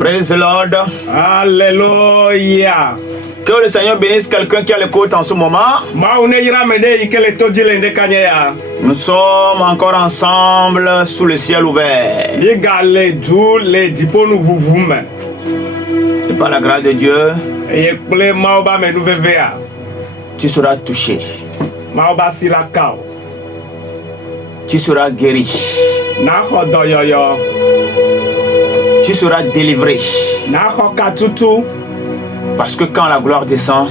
Praise the Lord. Alléluia. Que le Seigneur bénisse quelqu'un qui a l'écoute en ce moment. Nous sommes encore ensemble sous le ciel ouvert. Et par la grâce de Dieu, tu seras touché. Tu seras guéri. Tu seras délivré. Parce que quand la gloire descend,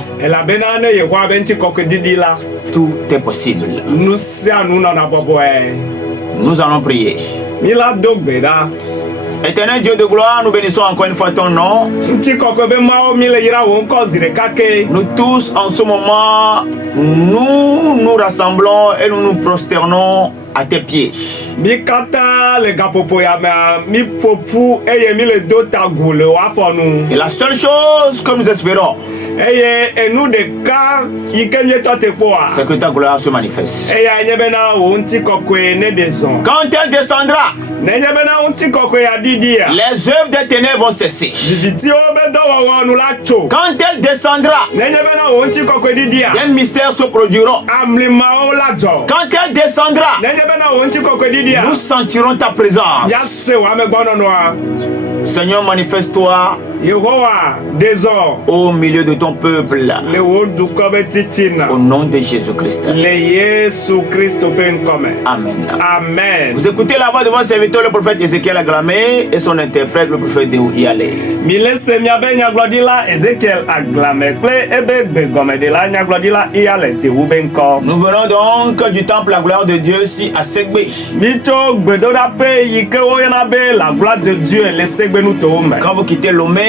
tout est possible. Nous allons prier. Éternel Dieu de gloire, nous bénissons encore une fois ton nom. Nous tous en ce moment, nous rassemblons et nous nous prosternons à tes pieds. Et la seule chose que nous espérons, c'est que ta gloire se manifeste. Quand elle descendra, les œuvres des ténèbres vont cesser. Quand elle descendra, des mystères se produiront. Quand elle descendra, nous sentirons ta présence. Seigneur, manifeste-toi au milieu de ton peuple. Au nom de Jésus-Christ. Amen. Amen. Vous écoutez la voix de votre serviteur, le prophète Ézéchiel Aglamé, et son interprète, le prophète Déou Yalé. Nous venons donc du temple La Gloire de Dieu ici à Segbé. Quand vous quittez Lomé,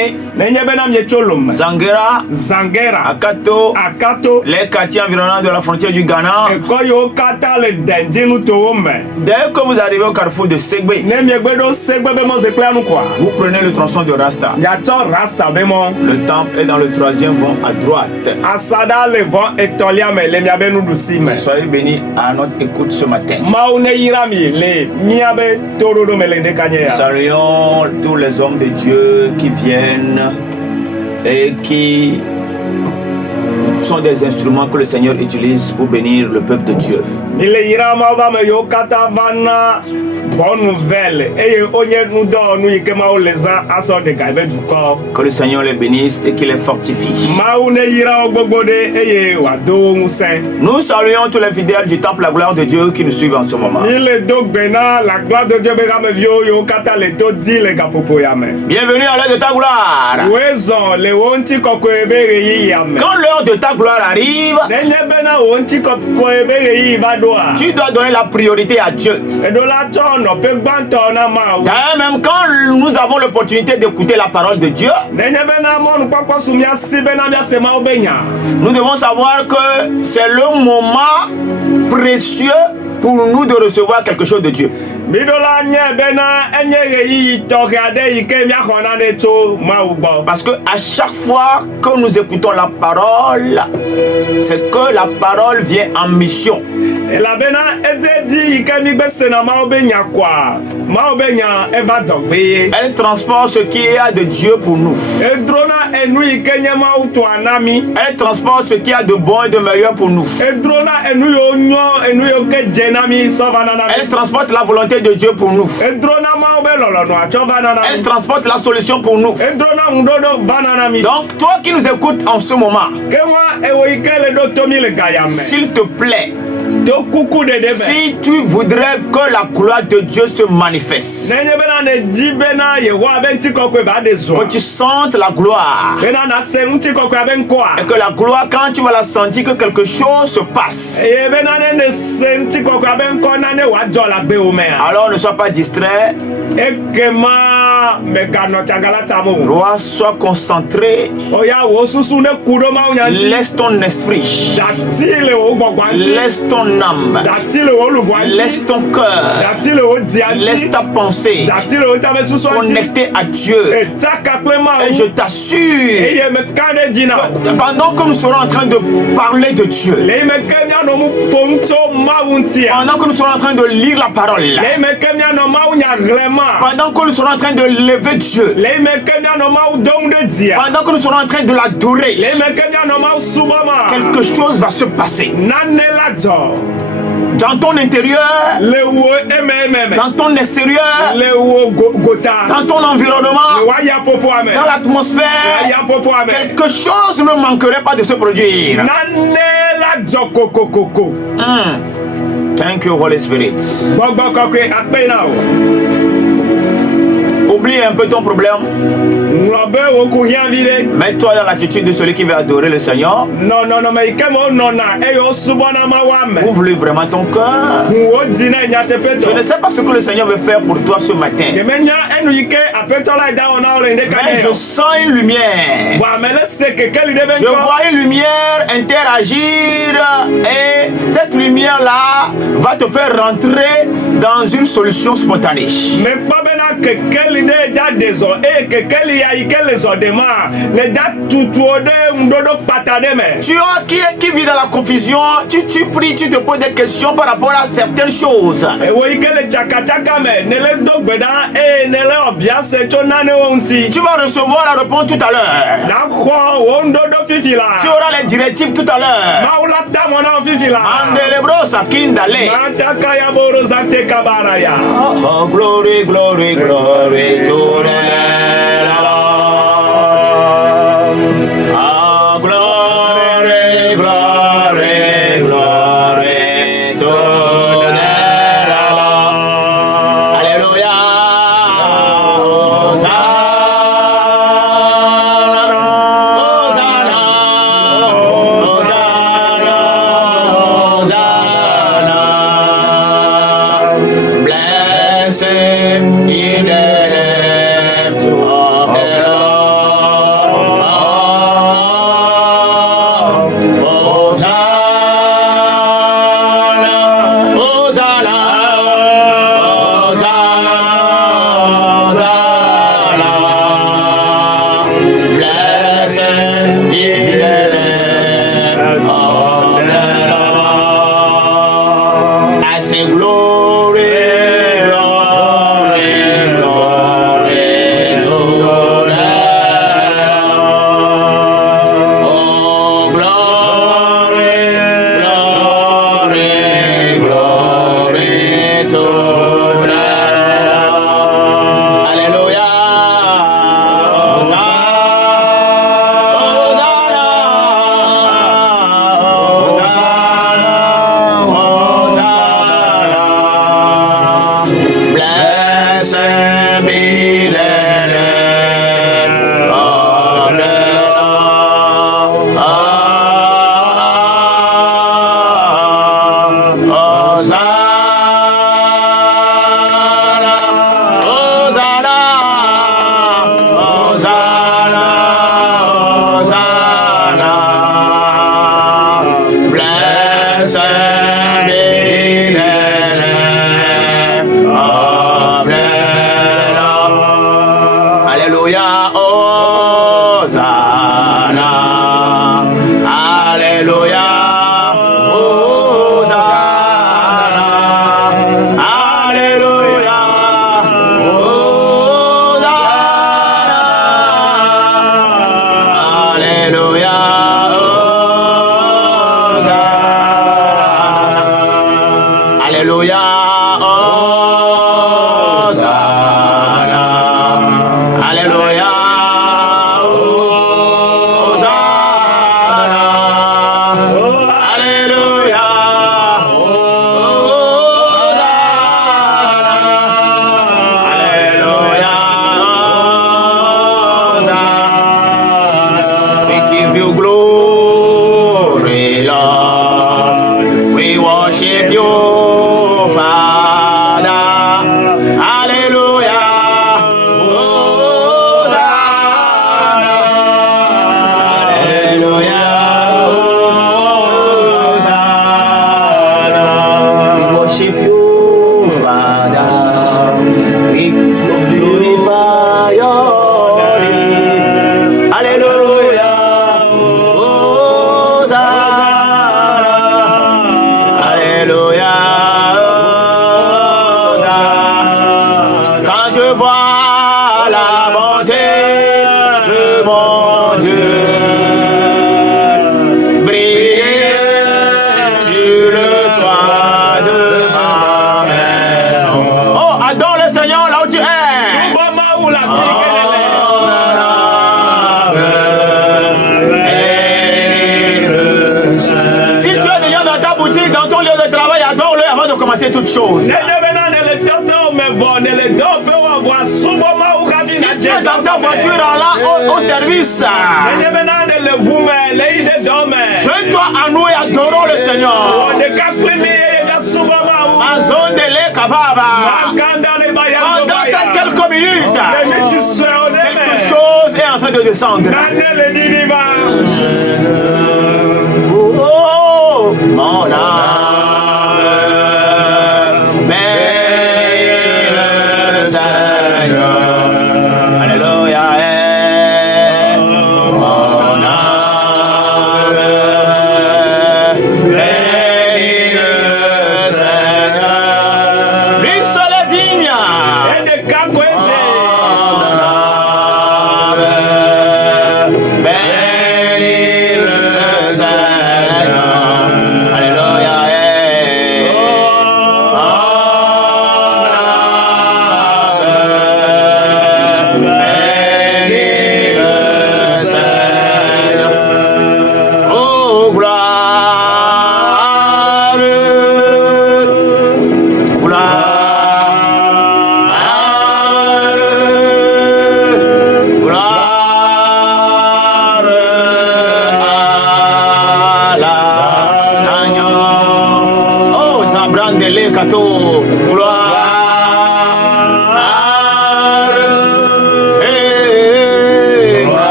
Zangera, Akato, les quartiers environnants de la frontière du Ghana, dès que vous arrivez au carrefour de Segbé, vous prenez le tronçon de Rasta. Le temple est dans le 3e vent à droite. Soyez bénis à notre écoute ce matin. Saluons tous les hommes de Dieu qui viennent et qui sont des instruments que le Seigneur utilise pour bénir le peuple de Dieu. Bonne nouvelle. Que le Seigneur les bénisse et qu'il les fortifie. Nous saluons tous les fidèles du temple La Gloire de Dieu qui nous suivent en ce moment. Bienvenue à l'heure de ta gloire. Quand l'heure de ta gloire arrive, tu dois donner la priorité à Dieu. D'ailleurs, même quand nous avons l'opportunité d'écouter la parole de Dieu, nous devons savoir que c'est le moment précieux pour nous de recevoir quelque chose de Dieu. Parce que à chaque fois que nous écoutons la parole, c'est que la parole vient en mission. Elle transporte ce qu'il y a de Dieu pour nous. Elle transporte ce qu'il y a de bon et de meilleur pour nous. Elle transporte la volonté de Dieu pour nous. Elle transporte la solution pour nous. Donc toi qui nous écoutes en ce moment, s'il te plaît, si tu voudrais que la gloire de Dieu se manifeste, que tu sentes la gloire, et que la gloire, quand tu vas la sentir, que quelque chose se passe, alors ne sois pas distrait. Sois concentré. Laisse ton esprit, laisse ton âme, laisse ton cœur, laisse ta pensée connectée à Dieu. Et je t'assure, pendant que nous serons en train de parler de Dieu, pendant que nous serons en train de lire la parole, pendant que nous serons en train de élever Dieu, pendant que nous serons en train de l'adorer, quelque chose va se passer. Dans ton intérieur, dans ton extérieur, dans ton environnement, dans l'atmosphère, quelque chose ne manquerait pas de se produire. Thank you, Holy Spirit. Oublie un peu ton problème. Mets-toi dans l'attitude de celui qui veut adorer le Seigneur. Ouvre-lui vraiment ton cœur. Je ne sais pas ce que le Seigneur veut faire pour toi ce matin, mais je sens une lumière. Je vois une lumière interagir, et cette lumière-là va te faire rentrer dans une solution spontanée. Tu qui vit dans la confusion, tu pries, tu te poses des questions par rapport à certaines choses. Tu vas recevoir la réponse tout à l'heure. Tu auras les directives tout à l'heure. Oh, glory, glory, glory to the Lord. Oh, glory, glory, glory to the Lord. Alléluia. Hosanna, Hosanna, Hosanna, Hosanna. Blessed be the name of the Lord. Hosanna, Hosanna, Hosanna, blessed be the name of the Lord. I say glory. chose. Si tu es dans ta voiture là au service, joins-toi à nous et adorons le Seigneur. Pendant ces quelques minutes, quelque chose est en train de descendre. Oh, mon âme.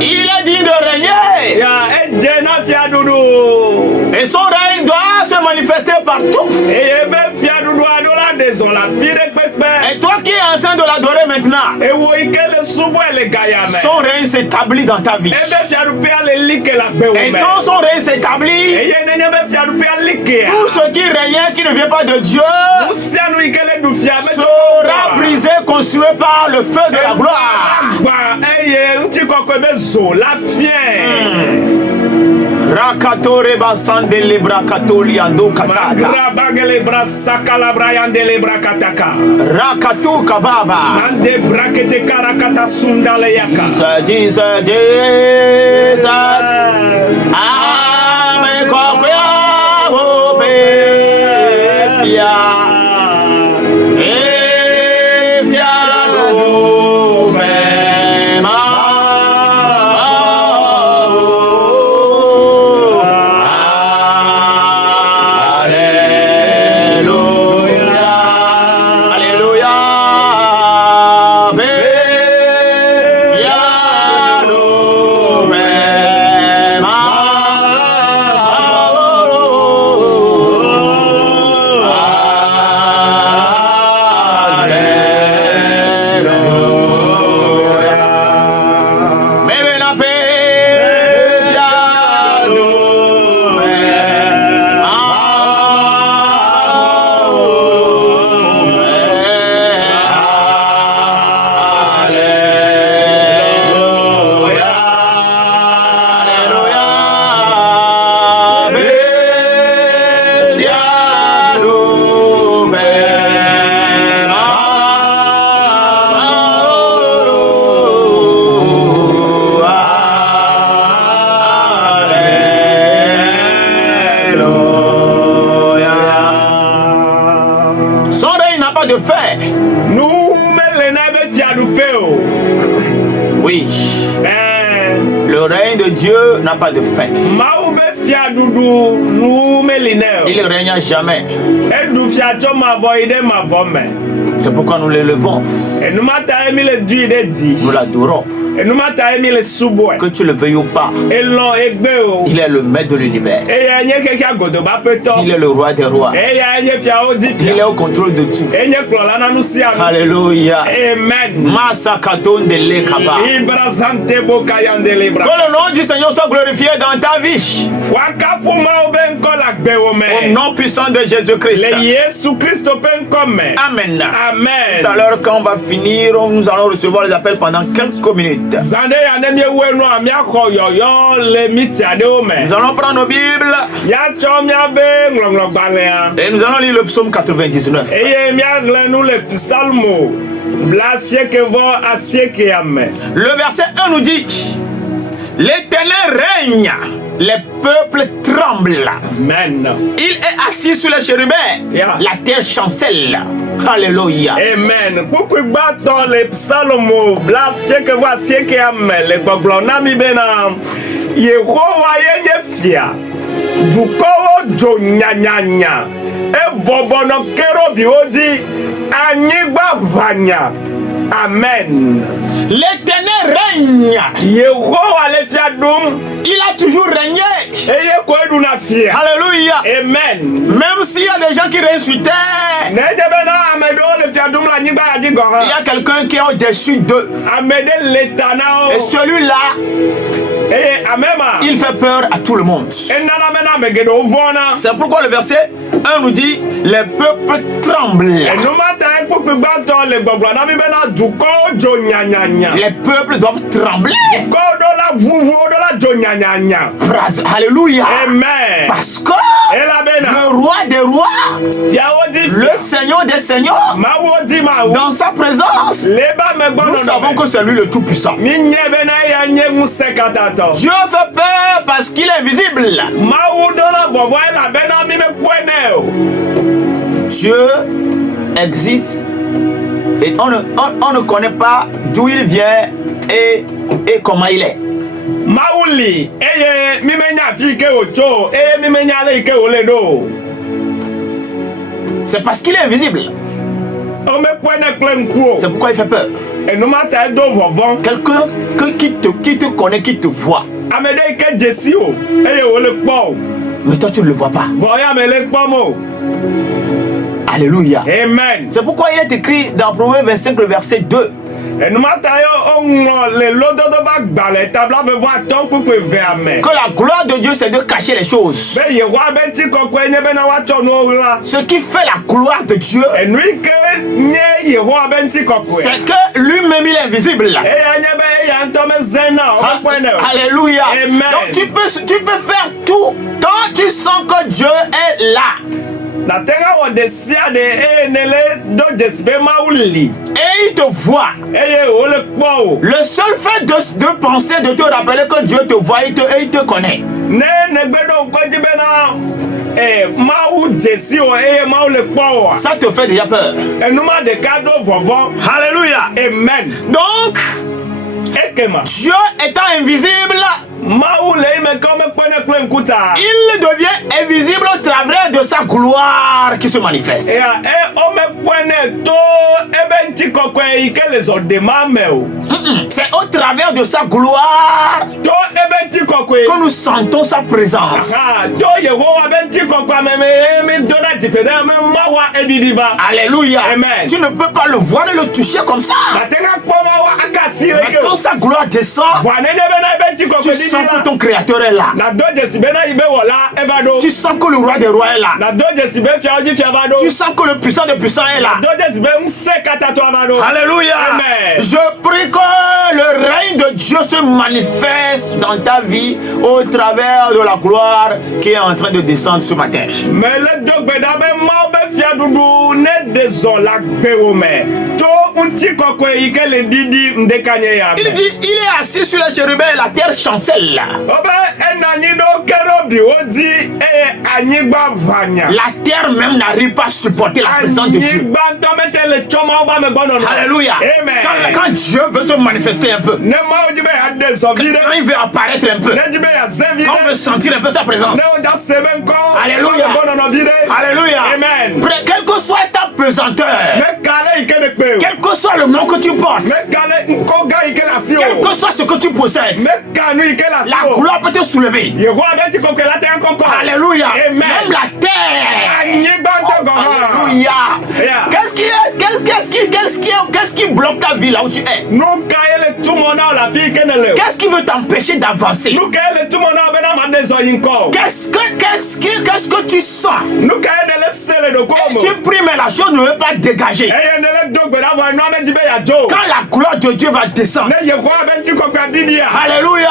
Il est dit de régner. Et son règne doit se manifester partout. Et toi qui es en train de l'adorer maintenant, son règne s'établit dans ta vie. Et quand son règne s'établit, tout ce qui règne, qui ne vient pas de Dieu, sera brisé, consumé par le feu de la gloire. Rakatore basande le brakatoli ando katata. Rakatu kababa. Ande brakete karakata sundale yaka. Jesus, Jesus. Ame kokoya bobe fia. Alléluia. Son règne n'a pas de fin. Oui. Le règne de Dieu n'a pas de fin. Il ne règne jamais. C'est pourquoi nous l'élevons. Nous l'adorons. Que tu le veuilles ou pas, il est le maître de l'univers. Il est le roi des rois. Il est au contrôle de tout. Alléluia. Amen. Que le nom du Seigneur soit glorifié dans ta vie. Au nom puissant de Jésus-Christ. Amen. Amen. Tout à l'heure, quand on va finir, nous allons recevoir les appels pendant quelques minutes. Nous allons prendre nos Bibles et nous allons lire le psaume 99. Le verset 1 nous dit: l'Éternel règne, les peuples tremblent. Amen. Il est assis sur les chérubins, la terre chancelle. Alléluia. Amen. Pourquoi dans les psaumes, blasie que voici que amen, les gbogbonami bena, Yehowa yefia, bukowo jo nyanyanya, e bobono kerobi odi, anyigba vanya. Amen. L'Éternel règne. Il a toujours régné. Alléluia. Amen. Même s'il y a des gens qui règnent sur terre, il y a quelqu'un qui est au-dessus d'eux. Et celui-là, il fait peur à tout le monde. C'est pourquoi le verset 1 nous dit: les peuples tremblent. Les peuples doivent trembler. Alléluia. Amen. Parce que le roi des rois, le Seigneur des seigneurs, dans sa présence, nous savons que c'est lui le Tout-Puissant. Dieu fait peur parce qu'il est invisible. Dieu existe et on ne connaît pas d'où il vient et comment il est. C'est parce qu'il est invisible. C'est pourquoi il fait peur. Quelqu'un qui te connaît, qui te voit. Mais toi tu ne le vois pas. Alléluia. Amen. C'est pourquoi il est écrit dans Proverbe 25 le verset 2. Que la gloire de Dieu, c'est de cacher les choses. Ce qui fait la gloire de Dieu, c'est que lui-même il est invisible. Alléluia. Donc tu peux faire tout quand tu sens que Dieu est là. Et il te voit. Le seul fait de penser, de te rappeler que Dieu te voit et il te connaît. Ça te fait déjà peur. Alléluia. Amen. Donc, Dieu étant invisible, il devient invisible au travers de sa gloire qui se manifeste. C'est au travers de sa gloire que nous sentons sa présence. Alléluia. Amen. Tu ne peux pas le voir et le toucher comme ça. Mais quand sa gloire descend, tu sens que ton créateur est là. Tu sens que le roi des rois est là. Tu sens que le puissant des puissants est là. Alléluia. Amen. Je prie que le règne de Dieu se manifeste dans ta vie au travers de la gloire qui est en train de descendre ce matin. Il dit, il est assis sur les chérubins et la terre chancelle. La terre même n'arrive pas à supporter la présence de Dieu. Alléluia. Quand Dieu veut se manifester un peu, quand il veut apparaître un peu, quand on veut sentir un peu sa présence. Alléluia. Alléluia. Amen. Quelle que soit ta pesanteur, quel que soit le nom que tu portes, quel que soit ce que tu possèdes, la gloire peut te soulever. Alléluia. Même la terre. Alléluia. Qu'est-ce qui bloque ta vie là où tu es? Qu'est-ce qui veut t'empêcher d'avancer? Qu'est-ce que tu sens? Et tu pries mais la chose ne veut pas dégager. Quand la gloire de Dieu va descendre, alléluia.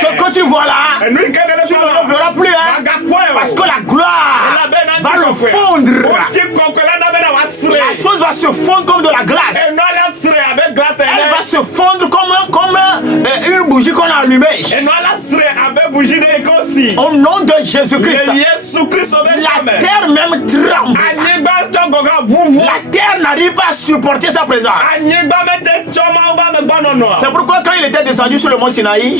Ce que tu vois là, tu ne le verras plus, hein? Parce que la gloire va le fondre. La chose va se fondre comme de la glace. Elle va se fondre comme une bougie qu'on a allumée. Au nom de Jésus-Christ, la terre même tremble. La terre n'arrive pas à supporter sa présence. C'est pourquoi quand il était descendu sur le mont Sinaï,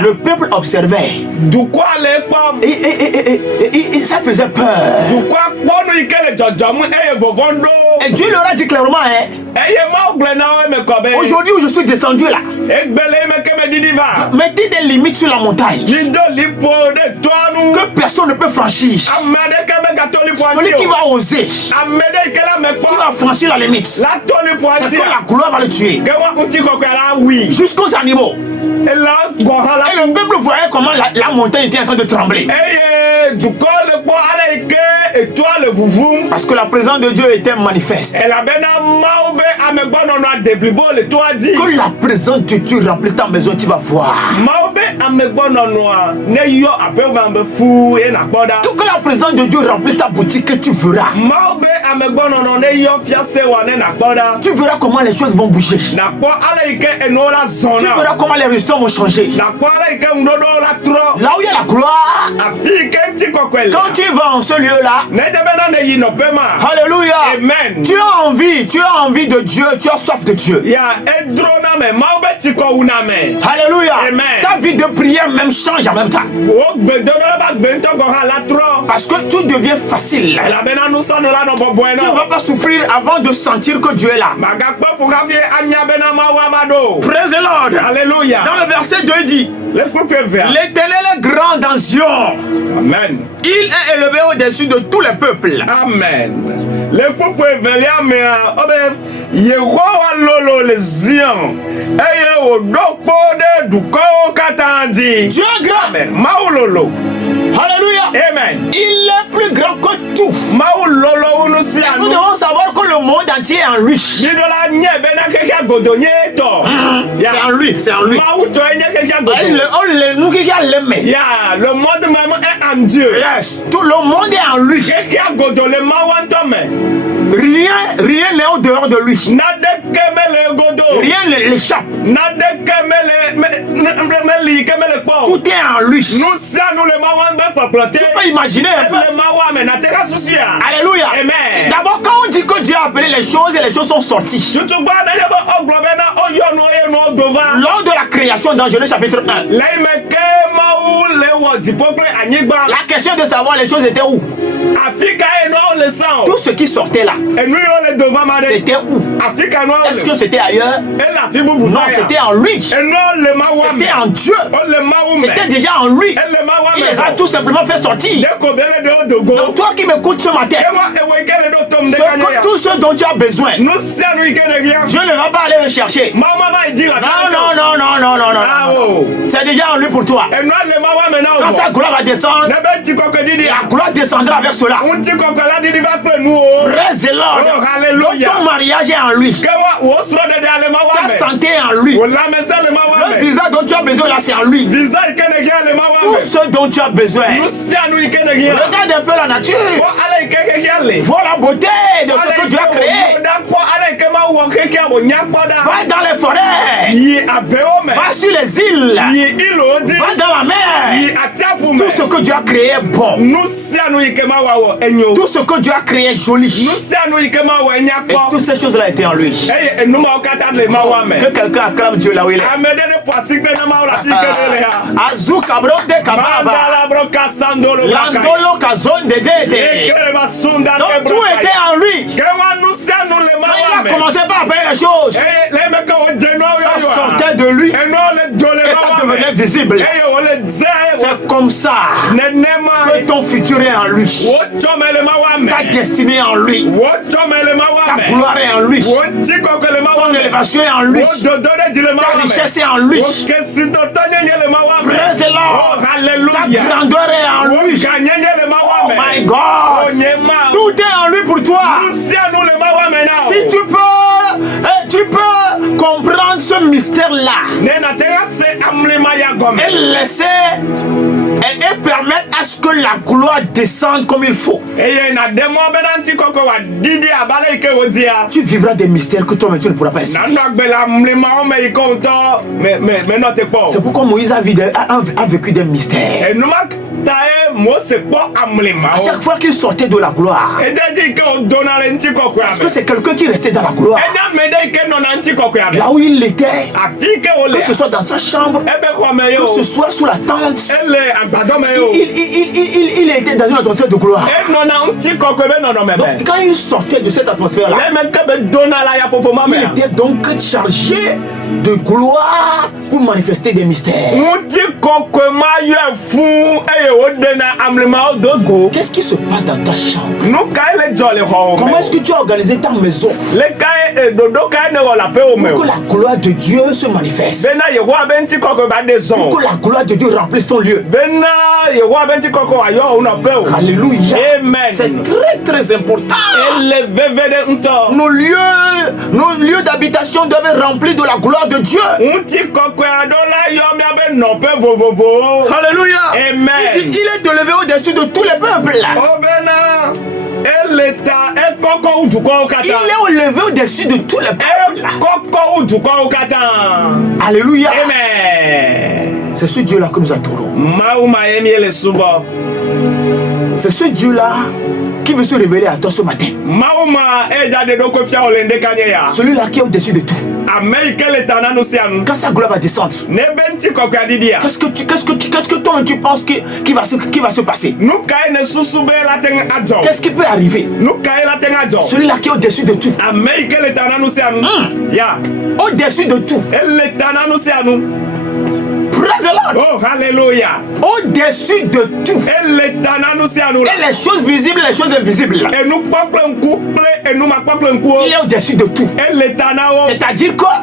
le peuple observait. Et ça faisait peur. Et Dieu leur a dit clairement, aujourd'hui où je suis descendu là, mettez des limites sur la montagne que personne ne peut franchir. Celui qui va oser, qui va franchir la limite, c'est que la gloire va le tuer. Jusqu'aux animaux. Et le peuple voyait comment la montagne était en train de trembler. Parce que la présence de Dieu était manifeste. Que la présence de Dieu remplit ta maison, tu vas voir. Que la présence de Dieu remplit ta boutique, tu verras. Tu verras comment les choses vont bouger. Tu verras comment les restaurants vont changer. Là où il y a la gloire, quand tu vas en ce lieu-là, alléluia, amen. Tu as envie de Dieu, tu as soif de Dieu. Alléluia, amen. Ta vie de prière même change en même temps. Parce que tout devient facile. Tu ne vas pas souffrir avant de sentir que Dieu est là. Praise the Lord. Alléluia. Dans le verset 2 il dit, l'Éternel est grand dans Zion. Amen. Il est élevé au-dessus de tous les peuples. Amen. Le peuple éveillé, mais Yehowa lolo les Zion. Et au dopo de Duko Katandi. Dieu est grand. Amen. Maulolo. Alléluia. Amen. Il est plus grand que tout. Maulolo nous Nous devons savoir que le monde entier est en lui. C'est en lui, c'est en lui. Nous qui l'aimons. Le monde même est en Dieu. Yes. Tout le monde est en lui. Rien n'est au dehors de lui. Rien ne l'échappe. Tout est en lui. Tu peux imaginer un peu. Alléluia. D'abord, quand on dit que Dieu a appelé les choses et les choses sont sorties. Lors de la création dans Genèse chapitre 1. La question de savoir les choses étaient où. Tout ce qui sortait là, c'était où? Est-ce que c'était ailleurs? Non, c'était en lui. C'était en Dieu. C'était déjà en lui. Il les a tout simplement fait sortir. Donc toi qui m'écoutes ce matin, tout ce dont tu as besoin, Dieu ne va pas aller le chercher. Non. C'est déjà en lui pour toi. Quand sa gloire va descendre, la gloire descendra avec cela. Praise the Lord. Ton mariage est en lui. Ta santé est en lui. Le visa dont tu as besoin là, c'est en lui. Tout ce dont tu as besoin. Regarde un peu la nature. vois la beauté de ce que Dieu a créé. Va dans les forêts. Va sur les îles. Va dans la mer. Tout ce que Dieu a créé est bon. Tout ce que Dieu a créé est joli. Et toutes ces choses-là étaient en lui. Que quelqu'un acclame Dieu là où il est. Azuk abro de kababa. Landolo kazon de dete. Donc tout était en lui. Quand il a commencé par faire les choses, ça sortait de lui et ça devenait visible. C'est comme ça que ton futur est en lui. Ta destinée est en lui. Ta gloire est en lui. Ton élévation est en lui. Ta richesse est en lui. Praise-le. Ta grandeur est en lui. Oh my God. Tout est en lui pour toi. Si tu peux comprendre ce mystère-là et laisser et permettre à ce que la gloire descende comme il faut. Tu vivras des mystères que toi-même tu ne pourras pas expliquer. C'est pourquoi Moïse a vécu des mystères. À chaque fois qu'il sortait de la gloire, parce que c'est quelqu'un qui restait dans la gloire, là où il était, que ce soit dans sa chambre, que ce soit sous la tente, il était dans une atmosphère de gloire. Donc, quand il sortait de cette atmosphère-là, il était donc chargé de gloire pour manifester des mystères. Qu'est-ce qui se passe dans ta chambre? Comment est-ce que tu as organisé ta maison pour que la gloire de Dieu se manifeste, pour que la gloire de Dieu remplisse ton lieu? Alléluia. C'est très très important. Nos lieux d'habitation doivent être remplis de la gloire de Dieu. Alléluia. Amen. Il est élevé au-dessus de tous les peuples. Il est élevé au-dessus de tous les peuples. Alléluia. Amen. C'est ce Dieu-là que nous adorons. C'est ce Dieu-là qui veut se révéler à toi ce matin. Celui-là qui est au-dessus de tout. Quand sa gloire va descendre, qu'est-ce que toi tu penses qui va se passer? Qu'est-ce qui peut arriver? Celui-là qui est au-dessus de tout. Au-dessus de tout. Praise the Lord. Oh, alléluia. Au-dessus de tout. Et les choses visibles, les choses invisibles. Il est au-dessus de tout. C'est-à-dire quoi?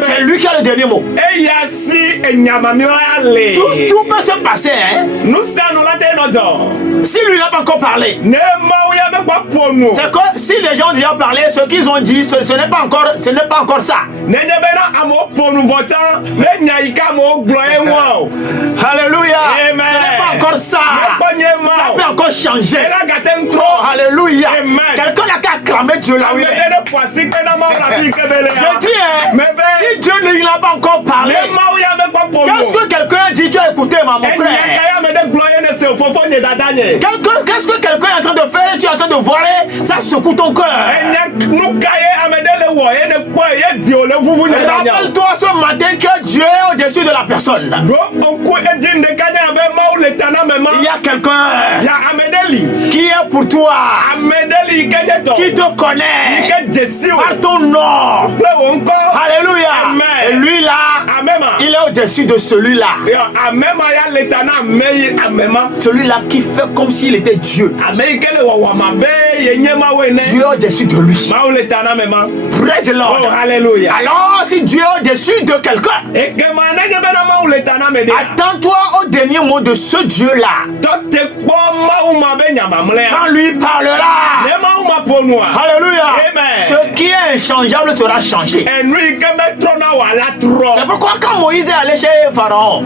C'est lui qui a le dernier mot. Tout peut se passer. Hein? Si lui n'a pas encore parlé, c'est que si les gens ont déjà parlé, ce qu'ils ont dit, ce n'est pas encore ça. Alléluia. Amen. Ce n'est pas encore ça. Ça peut encore changer. Oh, alléluia. Quelqu'un n'a qu'à acclamer Dieu là où il est. Je dis, si Dieu ne lui a pas encore parlé, qu'est-ce que quelqu'un a dit? Tu as écouté, mon frère. Qu'est-ce que quelqu'un est en train de faire et tu es en train de voir? Ça secoue ton cœur. Rappelle-toi ce matin que Dieu est au-dessus de la personne. Il y a quelqu'un qui est pour toi, qui te connaît par ton nom. Alléluia. Et lui là, il est au-dessus de celui-là. Celui-là qui fait comme s'il était Dieu. Dieu est au-dessus de lui. Praise the Lord. Oh, alléluia. Alors si Dieu est au-dessus de quelqu'un, attends-toi au dernier mot de ce Dieu-là. Quand lui parlera, alléluia, ce qui est inchangeable sera changé. C'est pourquoi quand Moïse Moïse est allé chez Pharaon.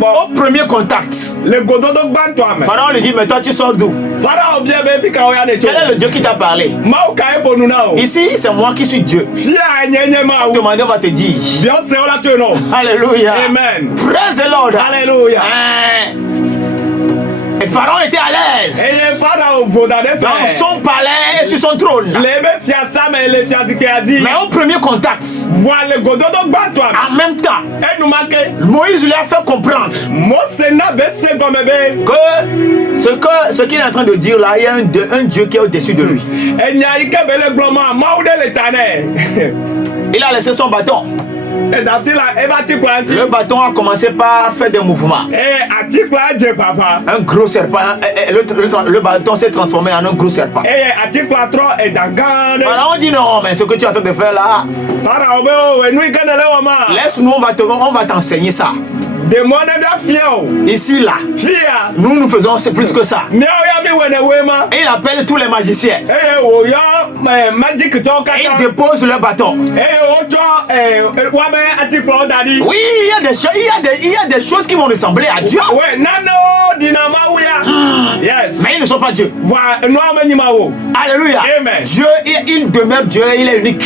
Au premier contact, Pharaon lui dit, mais toi tu sors d'où? Quel est le Dieu qui t'a parlé? Ici, c'est moi qui suis Dieu. Demandez, on va te dire. Alléluia. Amen. Praise the Lord. Alléluia. Et Pharaon était à l'aise dans son palais et sur son trône. Mais au premier contact, en même temps, Moïse lui a fait comprendre que ce qu'il est en train de dire là, il y a un Dieu qui est au-dessus de lui. Il a laissé son bâton. Le bâton a commencé par faire des mouvements. Un gros serpent. Le bâton s'est transformé en un gros serpent. Pharaon dit non, mais ce que tu es en train de faire là, laisse-nous, on va t'enseigner ça. Ici, là, nous faisons c'est plus que ça. Et il appelle tous les magiciens. Et il dépose le bâton. Oui, il y a des choses qui vont ressembler à Dieu. Mais ils ne sont pas Dieu. Alléluia. Amen. Dieu, il demeure Dieu, il est unique.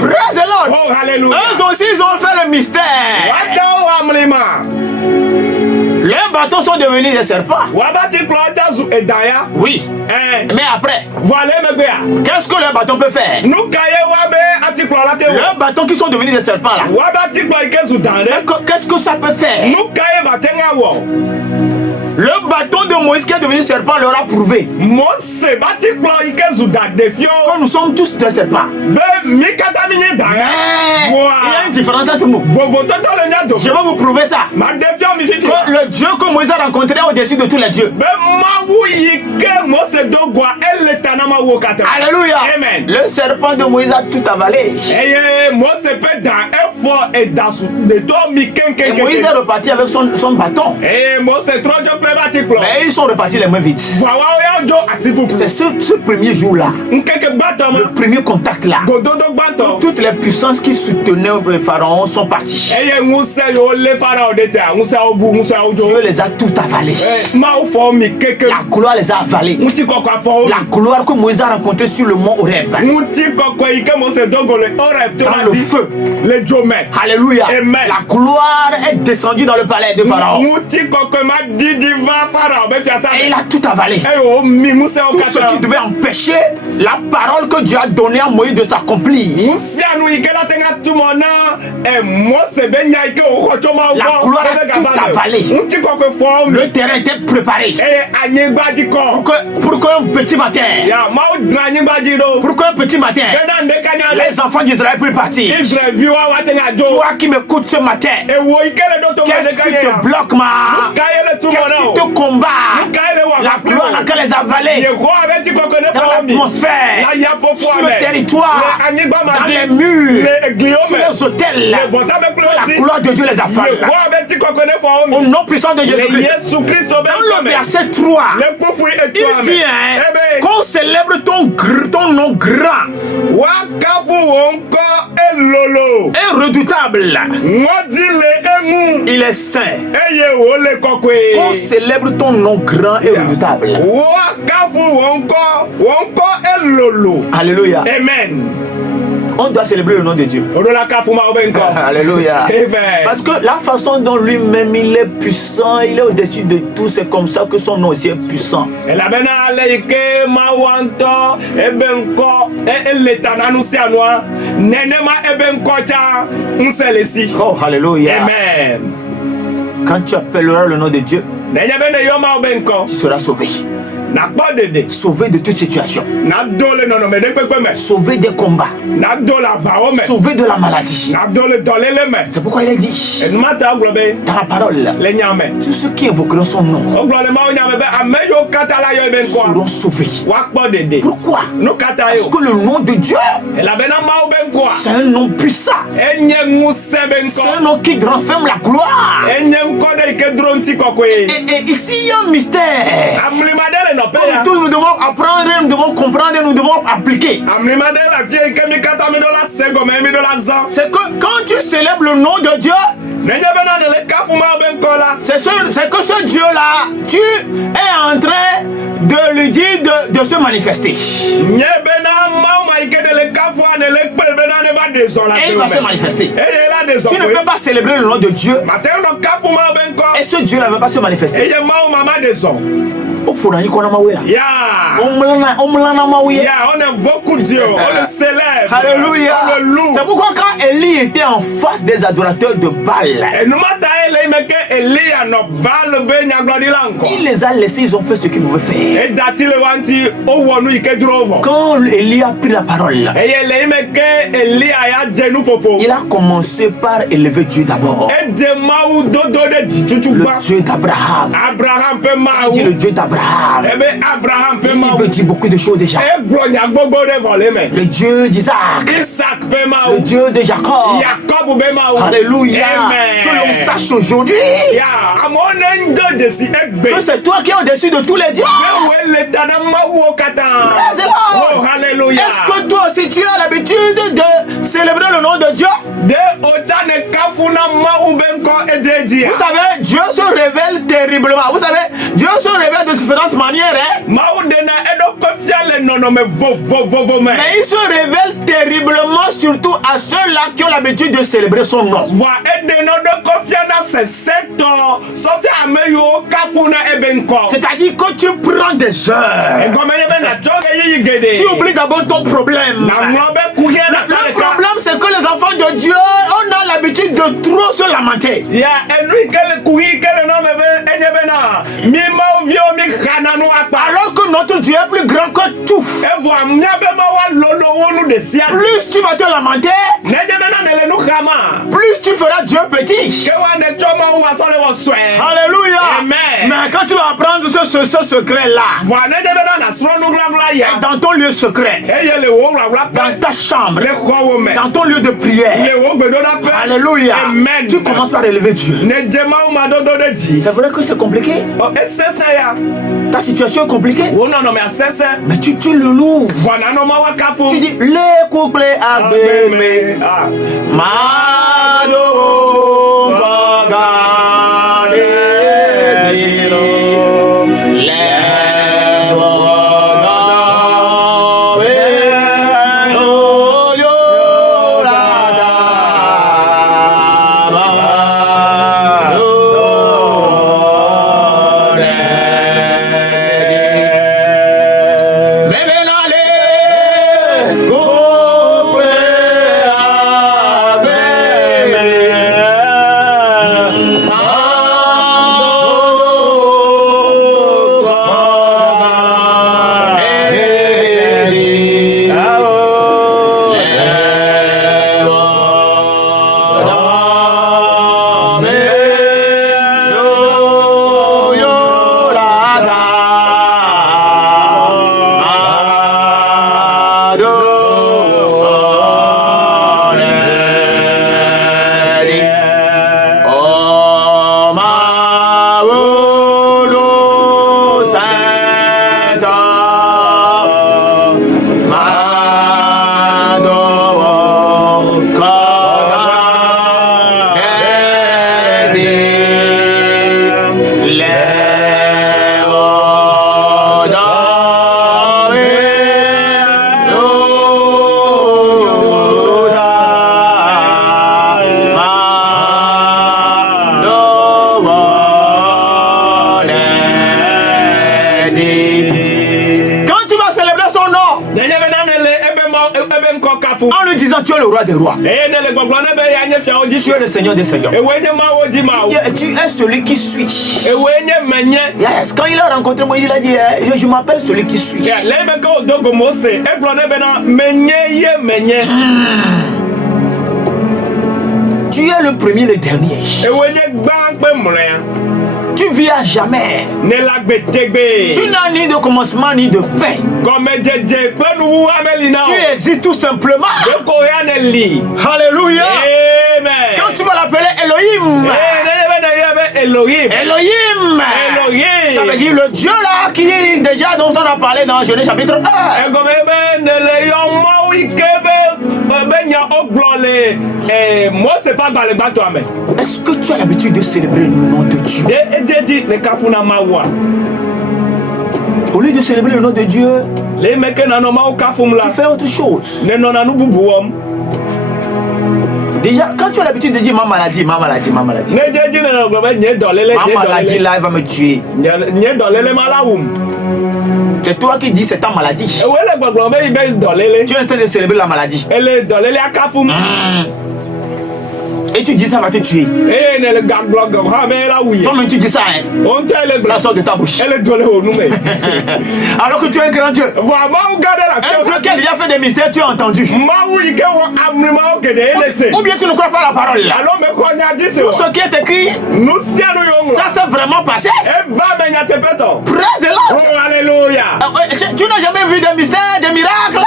Praise the Lord. Oh, hallelujah. Eux aussi, ils ont fait le mystère. Les bâtons sont devenus des serpents. Oui. Mais après, qu'est-ce que le bâton peut faire? Les bâtons qui sont devenus des serpents là, qu'est-ce que ça peut faire? Le bâton de Moïse qui est devenu serpent leur a prouvé que nous sommes tous des serpents. Mais il y a une différence entre nous. Je vais vous prouver ça. Que le Dieu que Moïse a rencontré est au-dessus de tous les dieux. Alléluia. Amen. Le serpent de Moïse a tout avalé. Et Moïse est reparti avec son bâton. Mais ils sont repartis les mains vides. C'est ce premier jour-là, le premier contact là, toutes les puissances qui soutenaient Pharaon sont parties. Dieu les a tout avalées. La gloire les a avalées. La gloire que Moïse a rencontrée sur le mont Horeb, dans le feu. Alléluia. La gloire est descendue dans le palais de Pharaon. Et il a tout avalé. Tout ce qui devait empêcher la parole que Dieu a donnée à Moïse de s'accomplir. La gloire a tout avalé. Le terrain était préparé pour qu'un petit matin, les enfants d'Israël puissent partir. Toi qui m'écoutes ce matin, qu'est-ce qui te bloque, qu'est-ce qui te combat? La gloire laquelle les a avalés dans l'atmosphère, sur le territoire, dans les murs, sur les hôtels. La gloire de Dieu les avale. Au nom puissant de Jésus-Christ. Dans le verset 3, il dit qu'on célèbre ton nom grand et redoutable. Il est saint. Qu'on célèbre ton nom grand et redoutable. Alléluia. Amen. On doit célébrer le nom de Dieu. Alléluia. Amen. Parce que la façon dont lui-même il est puissant, il est au-dessus de tout, c'est comme ça que son nom aussi est puissant. Oh, alléluia. Amen. Quand tu appelleras le nom de Dieu, tu seras sauvé. Sauvé de toute situation. Sauvé des combats. Sauvé de la maladie. C'est pourquoi il a dit dans la parole, tous ceux qui évoqueront son nom seront sauvés. Pourquoi? Parce que le nom de Dieu, c'est un nom puissant. C'est un nom qui renferme la gloire. Et ici il y a un mystère. Tous nous devons apprendre, nous devons comprendre, nous devons appliquer. C'est que quand tu célèbres le nom de Dieu, c'est que ce Dieu-là, tu es en train de lui dire de se manifester. Et il va se manifester. Tu ne peux pas célébrer le nom de Dieu et ce Dieu-là ne va pas se manifester. Yeah. On invoque Dieu, on le célèbre. Alléluia. C'est pourquoi quand Élie était en face des adorateurs de Baal, il les a laissés, ils ont fait ce qu'ils pouvaient faire. Quand Élie a pris la parole, il a commencé par élever Dieu d'abord. Le Dieu d'Abraham. Il dit le Dieu d'Abraham. Il veut dire beaucoup de choses déjà. Le Dieu d'Isaac. Le Dieu de Jacob. Alléluia. Que l'on sache aujourd'hui que c'est toi qui es au-dessus de tous les dieux. Est-ce que toi aussi tu as l'habitude de célébrer le nom de Dieu? Vous savez, Dieu se révèle terriblement. Vous savez, Dieu se révèle de différentes manières. Mais il se révèle terriblement surtout à ceux-là qui ont l'habitude de célébrer son nom. C'est-à-dire que tu prends des heures. Tu oublies d'abord ton problème. Le problème, c'est que les enfants de Dieu, on a l'habitude de trop se lamenter. Alors que notre Dieu est plus grand que tout. Plus tu vas te lamenter, plus tu feras Dieu petit. Alléluia. Mais quand tu vas apprendre ce secret-là, dans ton lieu secret, dans ta chambre, dans ton lieu de prière, alléluia, tu commences par élever Dieu. C'est vrai que c'est compliqué. Ta situation est compliquée. Mais tu le loues. Tu dis les couplets abîmés. Mado en lui disant tu es le roi des rois, tu es le Seigneur des seigneurs, tu es celui qui suis. Yes. Quand il a rencontré Moïse, il a dit je m'appelle celui qui suis. Tu es le premier, le dernier. Tu vis à jamais. Tu n'as ni de commencement ni de fin. Tu existes tout simplement. Alléluia. Amen. Quand tu vas l'appeler Elohim, Elohim, Ça veut dire le Dieu là qui déjà dont on a parlé dans Genèse chapitre 1. Est-ce que tu as l'habitude de célébrer le nom de Dieu? Au lieu de célébrer le nom de Dieu, tu fais autre chose. Déjà, quand tu as l'habitude de dire ma maladie, ma maladie, ma maladie. Ma maladie là, elle va me tuer. C'est toi qui dis c'est ta maladie. Tu es en train de célébrer la maladie. Et tu dis ça va te tuer. Toi-même tu dis ça, hein? Ça sort de ta bouche. Alors que tu es un grand Dieu. Un Dieu qui a déjà fait des mystères, tu as entendu. Ou bien tu ne crois pas la parole là. Tout ce qui est écrit, ça s'est vraiment passé. Praise the Lord. Alléluia. Tu n'as jamais vu des mystères, des miracles.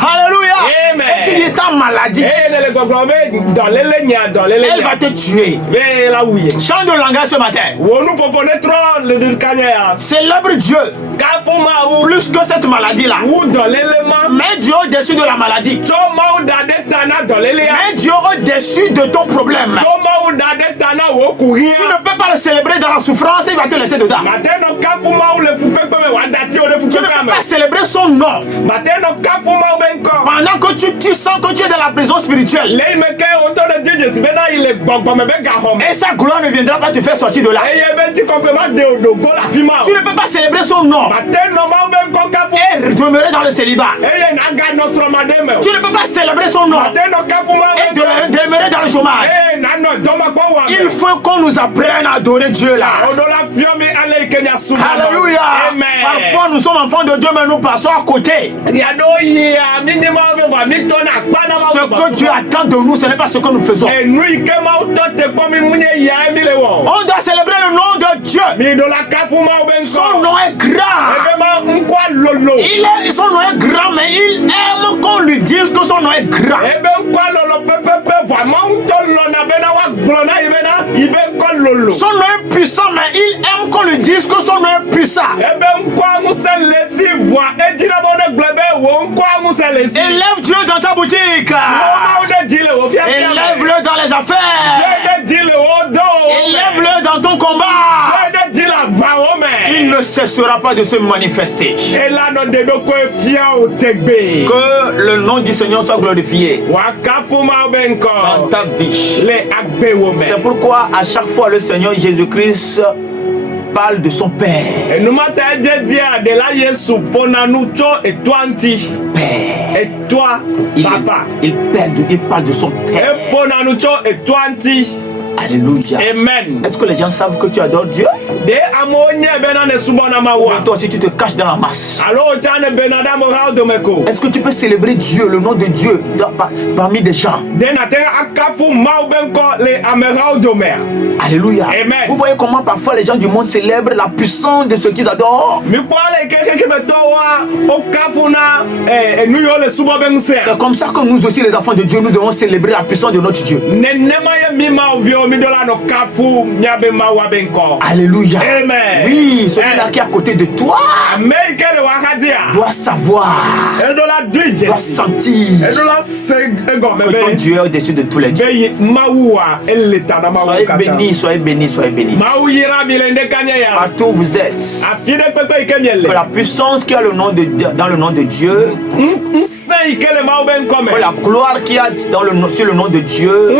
Alléluia. Amen. Et tu dis ta maladie, elle va te tuer. Change de langage ce matin. Célèbre Dieu plus que cette maladie là. Mets Dieu au-dessus de la maladie. Mets Dieu au-dessus de ton problème. Tu ne peux pas le célébrer dans la souffrance, il va te laisser dedans. Tu ne peux pas célébrer son nom pendant que tu sens que tu es dans la prison spirituelle. Et sa gloire ne viendra pas te faire sortir de là. Tu ne peux pas célébrer son nom et demeurer dans le célibat. Tu ne peux pas célébrer son nom et demeurer dans le chômage. Il faut qu'on nous apprenne à adorer Dieu là. Alléluia. Parfois nous sommes enfants de Dieu mais nous passons à côté. Ce que Dieu attend de nous, ce n'est pas ce que nous faisons. On doit célébrer le nom de Dieu. Son nom est grand. Son nom est grand, mais il aime qu'on lui dise que son nom est grand. Son nom est puissant, mais il aime qu'on lui dise que son nom est puissant. Élève Dieu dans ta boutique. Élève-le dans les affaires. Élève-le dans ton combat. Il ne cessera pas de se manifester. Que le nom du Seigneur soit glorifié dans ta vie. C'est pourquoi à chaque fois le Seigneur Jésus-Christ parle de son Père. Père. Et toi, papa. Il parle de son Père. Alléluia. Amen. Est-ce que les gens savent que tu adores Dieu? Mais toi aussi tu te caches dans la masse. Est-ce que tu peux célébrer Dieu, le nom de Dieu parmi des gens? Alléluia. Amen. Vous voyez comment parfois les gens du monde célèbrent la puissance de ce qu'ils adorent. C'est comme ça que nous aussi les enfants de Dieu, nous devons célébrer la puissance de notre Dieu. Alléluia. Amen. Oui, celui-là qui est à côté de toi doit savoir, doit sentir que ton Dieu est au-dessus de tous les dieux. Soyez bénis, soyez bénis, soyez bénis. Partout où vous êtes, que la puissance qui a le nom de, dans le nom de Dieu, que la gloire qui a sur le nom de Dieu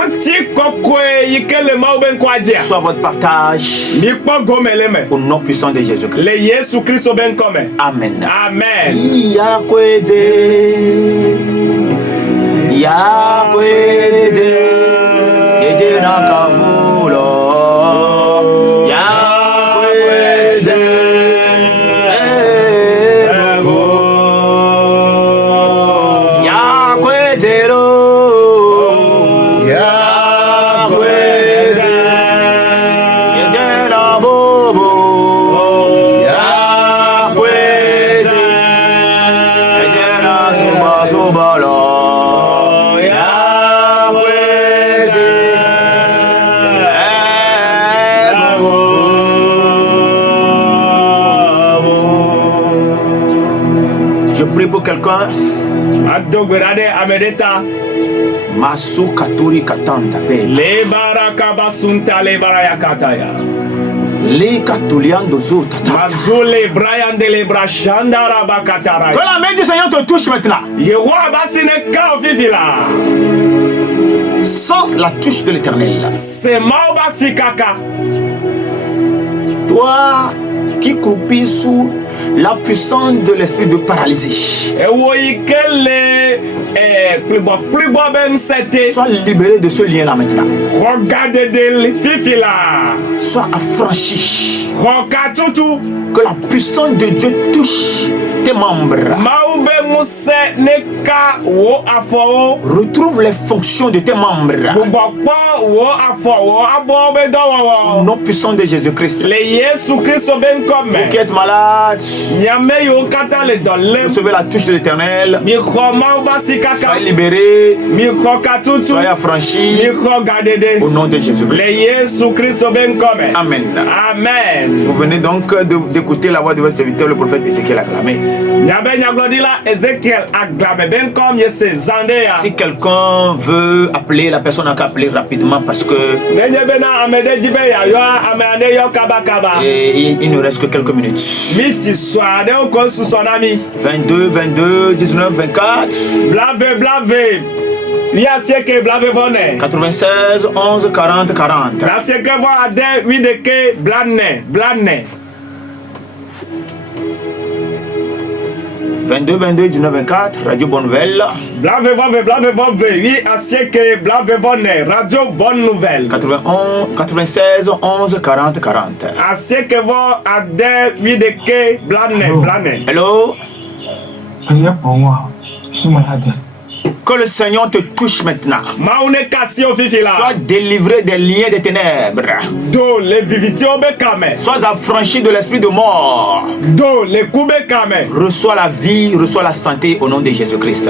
soit votre partage au nom puissant de Jésus-Christ. Amen. Amen. Yahweh. quelqu'un. Maso katori katanda be. Le baraka basunta le baraya kataya. Le katuliando zo tata. Mazule Brian de le brashandara bakatara. Que la main du Seigneur te touche maintenant. Yewa basine ka fifila. Sans la touche de l'Éternel. C'est mau basikaka. Toi qui croupis sous la puissance de l'esprit de paralysie. Sois libéré de ce lien-là maintenant. Sois affranchi. Que la puissance de Dieu touche tes membres. Retrouve les fonctions de tes membres. Au nom puissant de Jésus-Christ. Vous qui êtes malade, recevez la touche de l'Éternel. Soyez libérés. Soyez affranchis. Au nom de Jésus-Christ. Amen. Amen. Vous venez donc d'écouter la voix de votre serviteur, le prophète Ézéchiel acclamé. Si quelqu'un veut appeler, la personne a qu'à appeler rapidement parce que il ne reste que quelques minutes. 22, 22, 19, 24. 96, 11, 40, 40. 22, 22, 19, 24, Radio Bonne Nouvelle. Radio Bonne Nouvelle. 96, 11, 40, 40. Hello. Que le Seigneur te touche maintenant. Sois délivré des liens des ténèbres. Sois affranchi de l'esprit de mort. Reçois la vie, reçois la santé au nom de Jésus-Christ.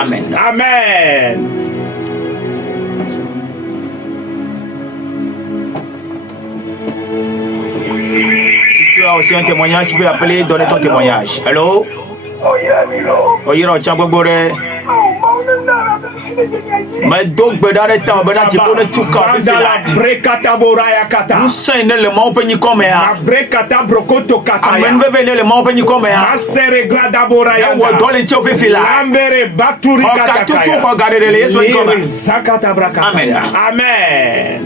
Amen. Amen. Si tu as aussi un témoignage, tu peux appeler, donner ton témoignage. Hello. Oyiro Chagogore. Mais donc bedare ta bena tipone tuka nous sommes le monde peni comme ya amen veve le monde peni comme ya ya wo dole tio fefila ka tutu regarder le yeso comme amen. Amen.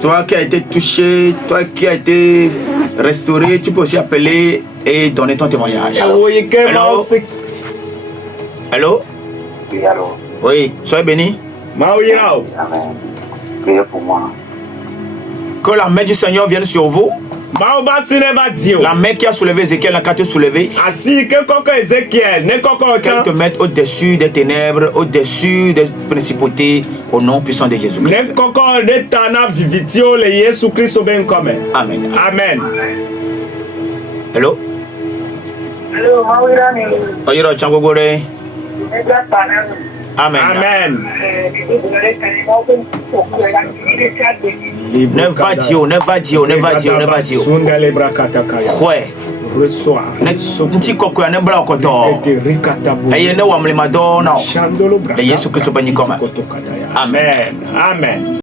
Toi qui as été touché, toi qui as été restauré, tu peux aussi appeler et donner ton témoignage. Hello? Hello? Oui, allô? Oui, soyez bénis. Amen. Priez pour moi. Que la main du Seigneur vienne sur vous. La main qui a soulevé Ézéchiel n'a qu'à te soulever. Qu'elle te mette au-dessus des ténèbres, au-dessus des principautés, au nom puissant de Jésus-Christ. Amen. Amen. Hello? Hello, Mawirani. Oyiro Changogore. Amen. Amen. Never Dio. Ouais. Reçois. Nti koko ya nebra okoto. Eye ne wamle madona. Le Yesu Kristo banyikoma. Amen. Amen.